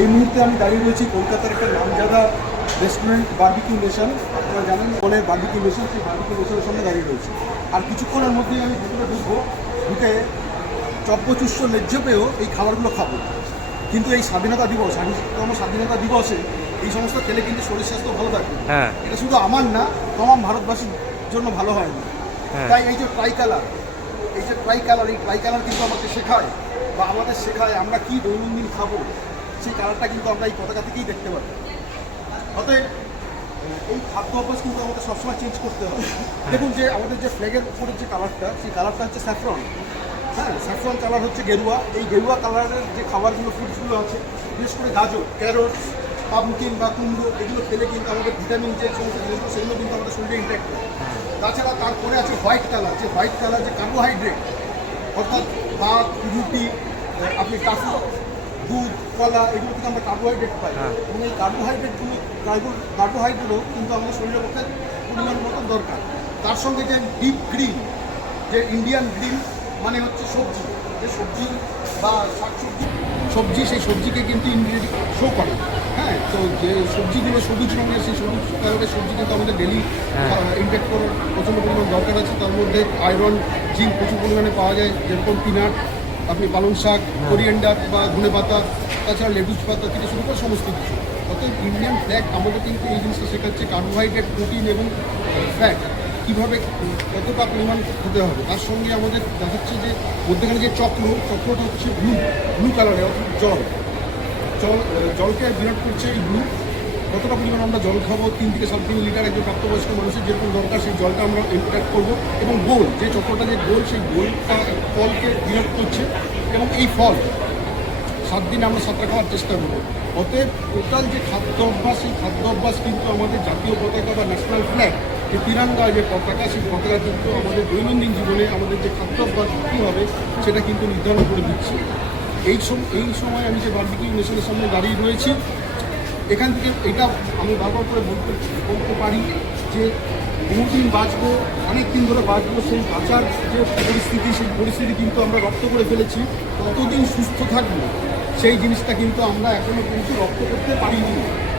এই মুহূর্তে আমি দাঁড়িয়ে রয়েছি কলকাতার একটা নামজাদা রেস্টুরেন্ট বারবিকিউ নেশন। আপনারা জানেন বলে বারবিকিউ নেশন, সেই বারবিকিউ নেশনের সামনে দাঁড়িয়ে রয়েছে। আর কিছুক্ষণের মধ্যেই আমি ভিতরে ঢুকবো, ঢুকে চব্যচুষ্য ন্যায্য পেয়েও এই খাবারগুলো খাবো। কিন্তু এই স্বাধীনতা দিবস, স্বাধীনতা দিবসে এই সমস্ত খেলে কিন্তু শরীর স্বাস্থ্য ভালো থাকবে। হ্যাঁ, এটা শুধু আমার না, তমাম ভারতবাসীর জন্য ভালো হয় না। তাই এই যে ট্রাই কালার কিন্তু আমাকে শেখায় বা আমাদের শেখায় আমরা কি দৈনন্দিন খাবো, সেই কালারটা কিন্তু আমরা এই পতাকা থেকেই দেখতে পারি। অতএব এই খাদ্য অভ্যাস কিন্তু আমাদের সবসময় চেঞ্জ করতে হবে। দেখুন যে আমাদের যে ফ্ল্যাগের উপরের যে কালারটা, সেই কালারটা হচ্ছে স্যাফরন। হ্যাঁ, স্যাফরন কালার হচ্ছে গেরুয়া। এই গেরুয়া কালারের যে খাবারগুলো, ফুডসগুলো আছে, বিশেষ করে গাজর, ক্যারট, পামকিন বা কুমড়ো, এগুলো খেলে কিন্তু আমাদের ভিটামিন যে সমস্ত জিনিসগুলো, সেগুলো কিন্তু আমাদের শরীরে ইনট্যাক্ট হয়। তাছাড়া তারপরে আছে হোয়াইট কালার, যে কার্বোহাইড্রেট, অর্থাৎ ভাত, রুটি, আপনি টাফু, দুধ, কলা, এগুলো থেকে আমরা কার্বোহাইড্রেট পাই। এবং এই কার্বোহাইড্রেটও কিন্তু আমাদের শরীরের পক্ষে পরিমাণ মতো দরকার। তার সঙ্গে যে ডিপ গ্রিন, যে ইন্ডিয়ান গ্রিন মানে হচ্ছে সবজি, যে সবজি বা সবজি, সেই সবজিকে কিন্তু ইংরেজি শো করে। হ্যাঁ, তো যে সবজিগুলো সবুজ রঙের, সেই সবুজ কালারের সবজি কিন্তু আমাদের ডেলি ইনটেক করার প্রচণ্ড পরিমাণ দরকার আছে। তার মধ্যে আয়রন, জিঙ্ক প্রচুর পরিমাণে পাওয়া যায়, যেরকম পিনাট, আপনি পালং শাক, কোরিয়েন্ডার বা ধনে পাতা, তাছাড়া লেবুজ পাতা থেকে শুরু করে সমস্ত কিছু। অর্থাৎ ইন্ডিয়ান ফ্ল্যাগ আমাদের কিন্তু এই জিনিসটা শেখাচ্ছে কার্বোহাইড্রেট, প্রোটিন এবং ফ্যাট কীভাবে কতটা পরিমাণ হতে হবে। তার সঙ্গে আমাদের দেখাচ্ছে যে মধ্যেখানে যে চক্রটা হচ্ছে ব্লু কালারের, অর্থাৎ জলকে বিরাট করছে এই ব্লু। কতটা পরিমাণ আমরা জল খাবো, 3 থেকে 7 লিটার একজন প্রাপ্তবয়স্ক মানুষের যেরকম দরকার, সেই জলটা আমরা ইনটেক করবো। এবং গোল, যে চক্রটা যে গোল, সেই গোলটা ফলকে বিরাট করছে। এবং এই ফল 7 দিন আমরা 7টা খাওয়ার চেষ্টা করবো। অতএব টোটাল যে খাদ্য অভ্যাস, সেই খাদ্য অভ্যাস কিন্তু আমাদের জাতীয় পতাকা বা ন্যাশনাল ফ্ল্যাগ, যে তিরঙ্গা যে পতাকা, সেই পতাকা কিন্তু আমাদের দৈনন্দিন জীবনে আমাদের যে খাদ্য অভ্যাস কী হবে সেটা কিন্তু নির্ধারণ করে দিচ্ছে। এই সময় আমি যে বারবিকিউ নেশনের সামনে দাঁড়িয়ে রয়েছি, এখান থেকে এটা আমি বারবার করে বলতে পারি যে বহুদিন বাঁচবো, অনেক দিন ধরে বাঁচবো, সেই বাঁচার যে পরিস্থিতি, সেই পরিস্থিতি কিন্তু আমরা রপ্ত করে ফেলেছি। কতদিন সুস্থ থাকবো সেই জিনিসটা কিন্তু আমরা এখনও কিন্তু রপ্ত করতে পারিনি।